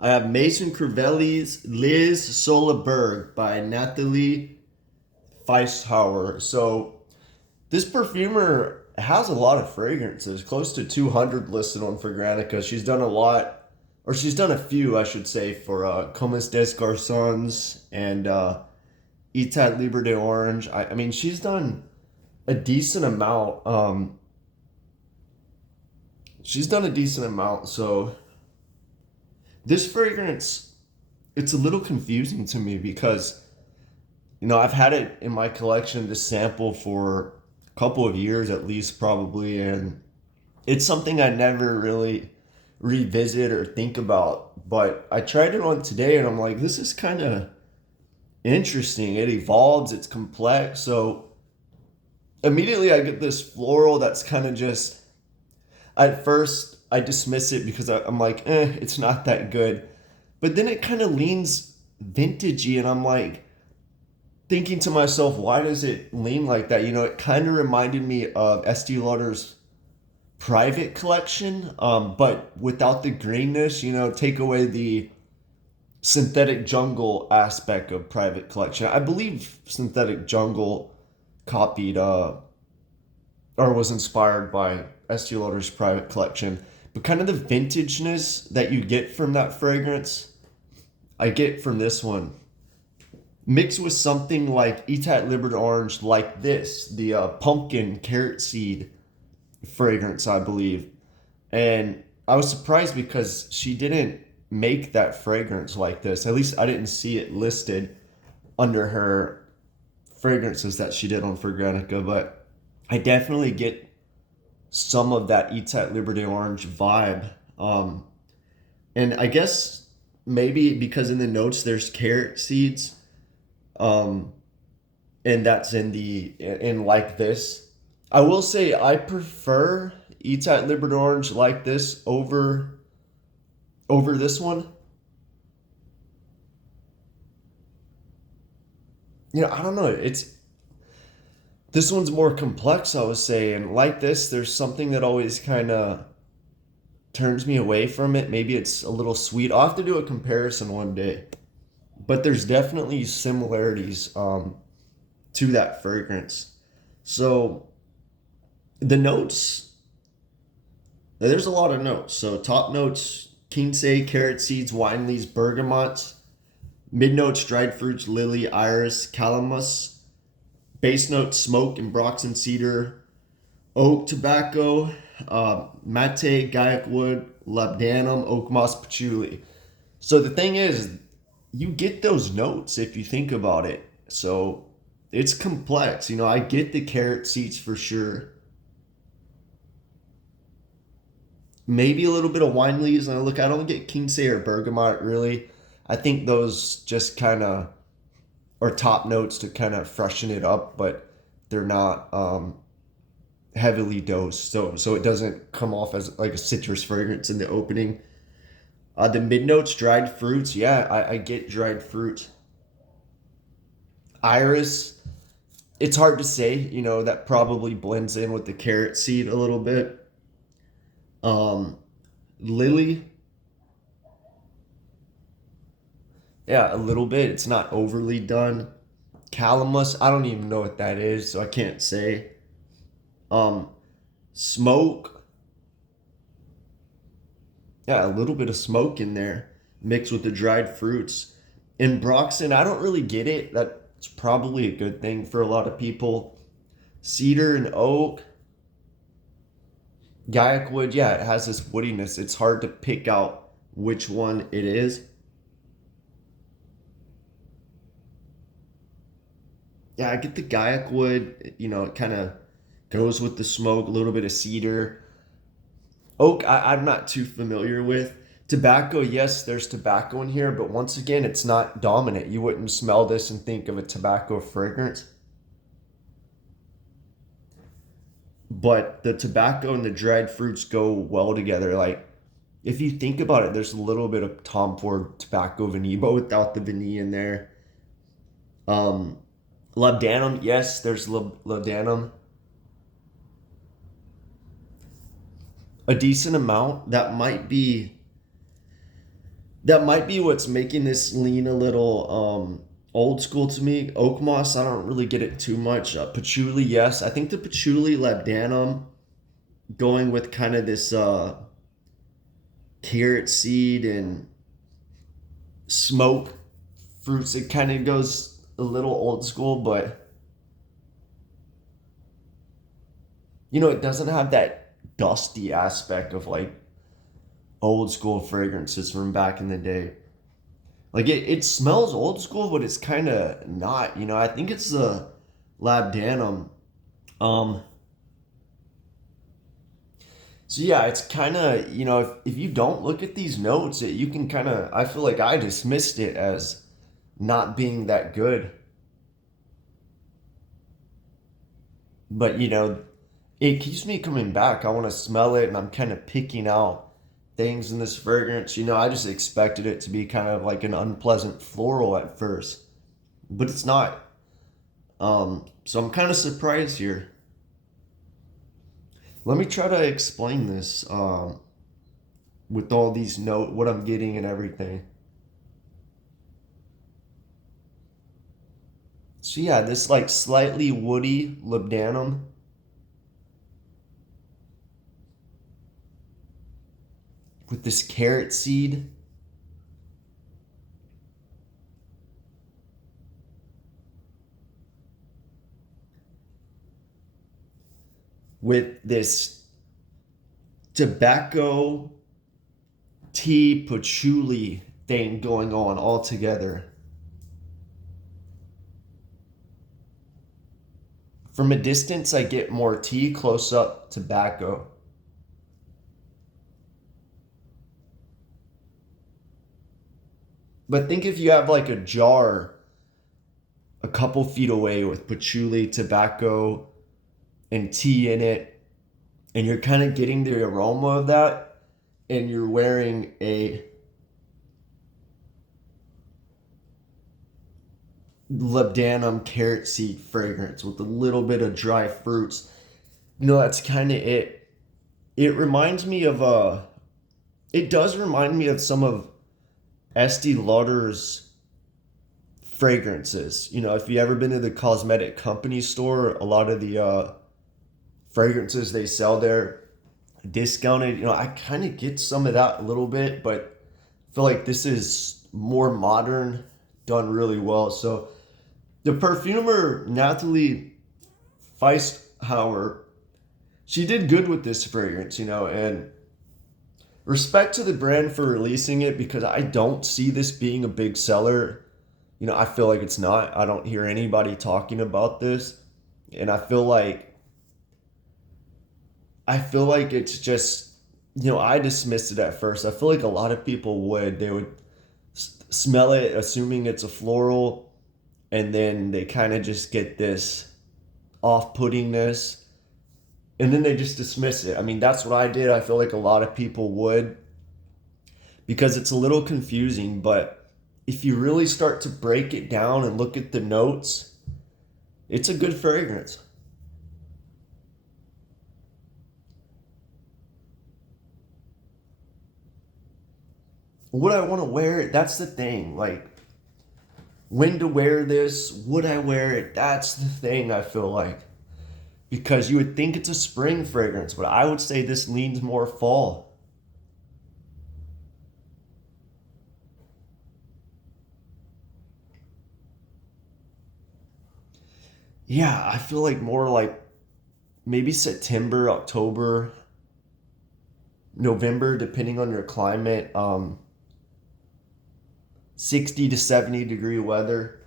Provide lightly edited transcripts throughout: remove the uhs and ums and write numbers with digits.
I have Mason Crivelli's Liz Solaberg by Natalie Feisthauer. So this perfumer has a lot of fragrances, close to 200 listed on Fragrantica. She's done a lot, or she's done a few, I should say, for Comme des Garçons and Etat Libre d'Orange. I mean, she's done a decent amount. She's done a decent amount. So this fragrance, it's a little confusing to me because I've had it in my collection to sample for a couple of years at least, probably, and it's something I never really revisit or think about. But I tried it on today and I'm like, this is kind of interesting. It evolves, it's complex. So immediately I get this floral that's kind of just, at first I dismiss it because I'm like, it's not that good. But then it kind of leans vintagey and I'm like, thinking to myself, why does it lean like that? It kind of reminded me of Estee Lauder's private collection, but without the greenness. Take away the synthetic jungle aspect of private collection. I believe synthetic jungle copied or was inspired by Estee Lauder's private collection, but kind of the vintageness that you get from that fragrance, I get from this one mixed with something like Etat Libre Orange, like this, the pumpkin carrot seed fragrance, I believe. And I was surprised because she didn't make that fragrance like this. At least I didn't see it listed under her fragrances that she did on Fragrantica, but I definitely get some of that Etat Libre Orange vibe. And I guess maybe because in the notes there's carrot seeds, um, and that's in like this. I will say I prefer Etat Libre Orange like this over this one. I don't know. It's This one's more complex. I was saying like this. There's something that always kind of turns me away from it. Maybe it's a little sweet. I'll have to do a comparison one day. But there's definitely similarities to that fragrance. So the notes, there's a lot of notes. So top notes: quince, carrot seeds, wine leaves, bergamot. Mid notes: dried fruits, lily, iris, calamus. Base notes: smoke and Broxton cedar, oak, tobacco, mate, gaiac wood, labdanum, oak moss, patchouli. So the thing is, you get those notes if you think about it. So it's complex. I get the carrot seeds for sure. Maybe a little bit of wine leaves. And I don't get quince or bergamot really. I think those just kind of are top notes to kind of freshen it up, but they're not heavily dosed, so it doesn't come off as like a citrus fragrance in the opening. The mid notes: dried fruits. Yeah, I get dried fruit. Iris. It's hard to say. That probably blends in with the carrot seed a little bit. Um, Lily. Yeah, a little bit. It's not overly done. Calamus. I don't even know what that is, so I can't say. Um, Smoke. Yeah, a little bit of smoke in there mixed with the dried fruits. In Broxton, I don't really get it. That's probably a good thing for a lot of people. Cedar and oak. Gaiac wood, yeah, it has this woodiness. It's hard to pick out which one it is. Yeah, I get the Gaiac wood. It kind of goes with the smoke, a little bit of cedar. Oak, I'm not too familiar with. Tobacco, yes, there's tobacco in here, but once again, it's not dominant. You wouldn't smell this and think of a tobacco fragrance. But the tobacco and the dried fruits go well together. Like, if you think about it, there's a little bit of Tom Ford tobacco vanille, but without the vanille in there. Um, Labdanum, yes, there's labdanum. A decent amount. That might be That might be what's making this lean a little old school to me. Oak moss, I don't really get it too much. Patchouli, yes. I think the patchouli labdanum going with kind of this carrot seed and smoke fruits. It kind of goes a little old school, but it doesn't have that dusty aspect of like old school fragrances from back in the day. Like it smells old school, but it's kind of not. I think it's the labdanum. Um, so yeah, it's kind of if you don't look at these notes, you can kind of. I feel like I dismissed it as not being that good, but it keeps me coming back. I want to smell it, and I'm kind of picking out things in this fragrance. I just expected it to be kind of like an unpleasant floral at first, but it's not. So I'm kind of surprised here. Let me try to explain this with all these what I'm getting and everything. So yeah, this like slightly woody labdanum with this carrot seed. With this tobacco tea patchouli thing going on all together. From a distance, I get more tea, close up tobacco. But think if you have like a jar a couple feet away with patchouli, tobacco, and tea in it, and you're kind of getting the aroma of that, and you're wearing a labdanum carrot seed fragrance with a little bit of dry fruits. That's kind of it. It reminds me of it does remind me of some of Estee Lauder's fragrances. If you ever been to the cosmetic company store, a lot of the fragrances they sell there discounted. I kind of get some of that a little bit, but I feel like this is more modern, done really well. So the perfumer Natalie Feisthauer, she did good with this fragrance, and respect to the brand for releasing it, because I don't see this being a big seller. I feel like it's not. I don't hear anybody talking about this, and I feel like it's just, I dismissed it at first. I feel like a lot of people would. They would smell it assuming it's a floral, and then they kind of just get this off-puttingness, and then they just dismiss it. I mean, that's what I did. I feel like a lot of people would, because it's a little confusing, but if you really start to break it down and look at the notes, it's a good fragrance. Would I want to wear it? That's the thing. Like, when to wear this? Would I wear it? That's the thing, I feel like. Because you would think it's a spring fragrance, but I would say this leans more fall. Yeah, I feel like more like maybe September, October, November, depending on your climate. 60 to 70 degree weather.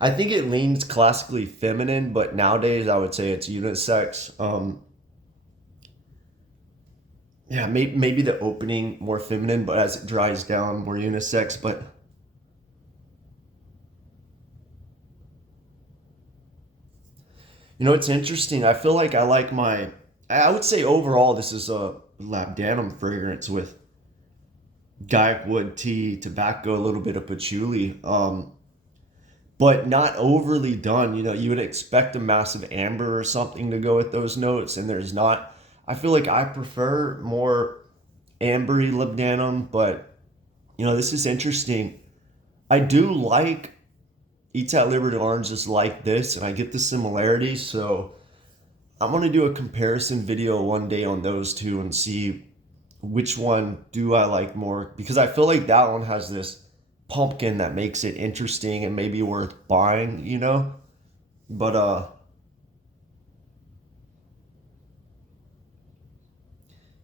I think it leans classically feminine, but nowadays I would say it's unisex. Yeah, maybe the opening more feminine, but as it dries down, more unisex. But it's interesting. I feel like I would say overall, this is a labdanum fragrance with guaiac wood, tea, tobacco, a little bit of patchouli. but not overly done. You know, you would expect a massive amber or something to go with those notes, and there's not. I feel like I prefer more ambery labdanum, but you know, this is interesting. I do like Eats at Liberty Oranges like this, and I get the similarities, so I'm gonna do a comparison video one day on those two and see which one do I like more, because I feel like that one has this pumpkin that makes it interesting and maybe worth buying, you know? But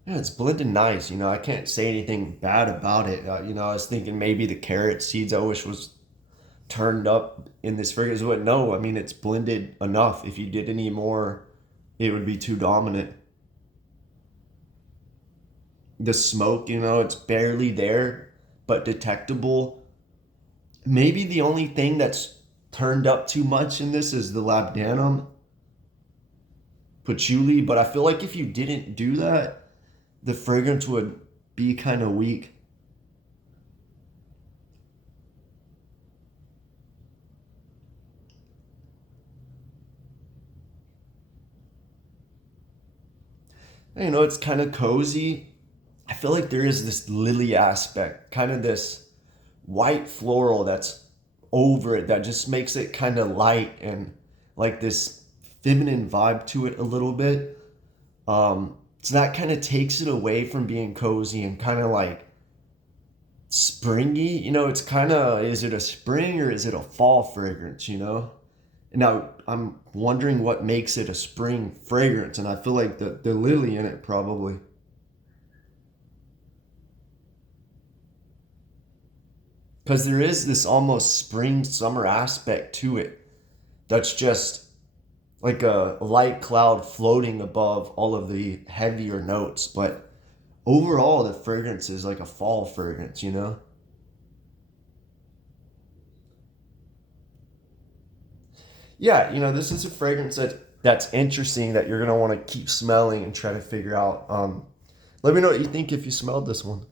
yeah, it's blended nice, you know. I can't say anything bad about it. You know, I was thinking maybe the carrot seeds I wish was turned up in this fragrance, but no, I mean it's blended enough. If you did any more, it would be too dominant. The smoke, you know, it's barely there, but detectable. Maybe the only thing that's turned up too much in this is the labdanum patchouli, but I feel like if you didn't do that, the fragrance would be kind of weak. You know, it's kind of cozy. I feel like there is this lily aspect, kind of this white floral that's over it that just makes it kind of light and like this feminine vibe to it a little bit. So that kind of takes it away from being cozy and kind of like springy. You know, it's kind of, is it a spring or is it a fall fragrance, you know? And now I'm wondering what makes it a spring fragrance, and I feel like the lily in it probably. Because there is this almost spring summer aspect to it that's just like a light cloud floating above all of the heavier notes. But overall, the fragrance is like a fall fragrance, you know? Yeah, you know, this is a fragrance that's interesting that you're gonna want to keep smelling and try to figure out. Let me know what you think if you smelled this one.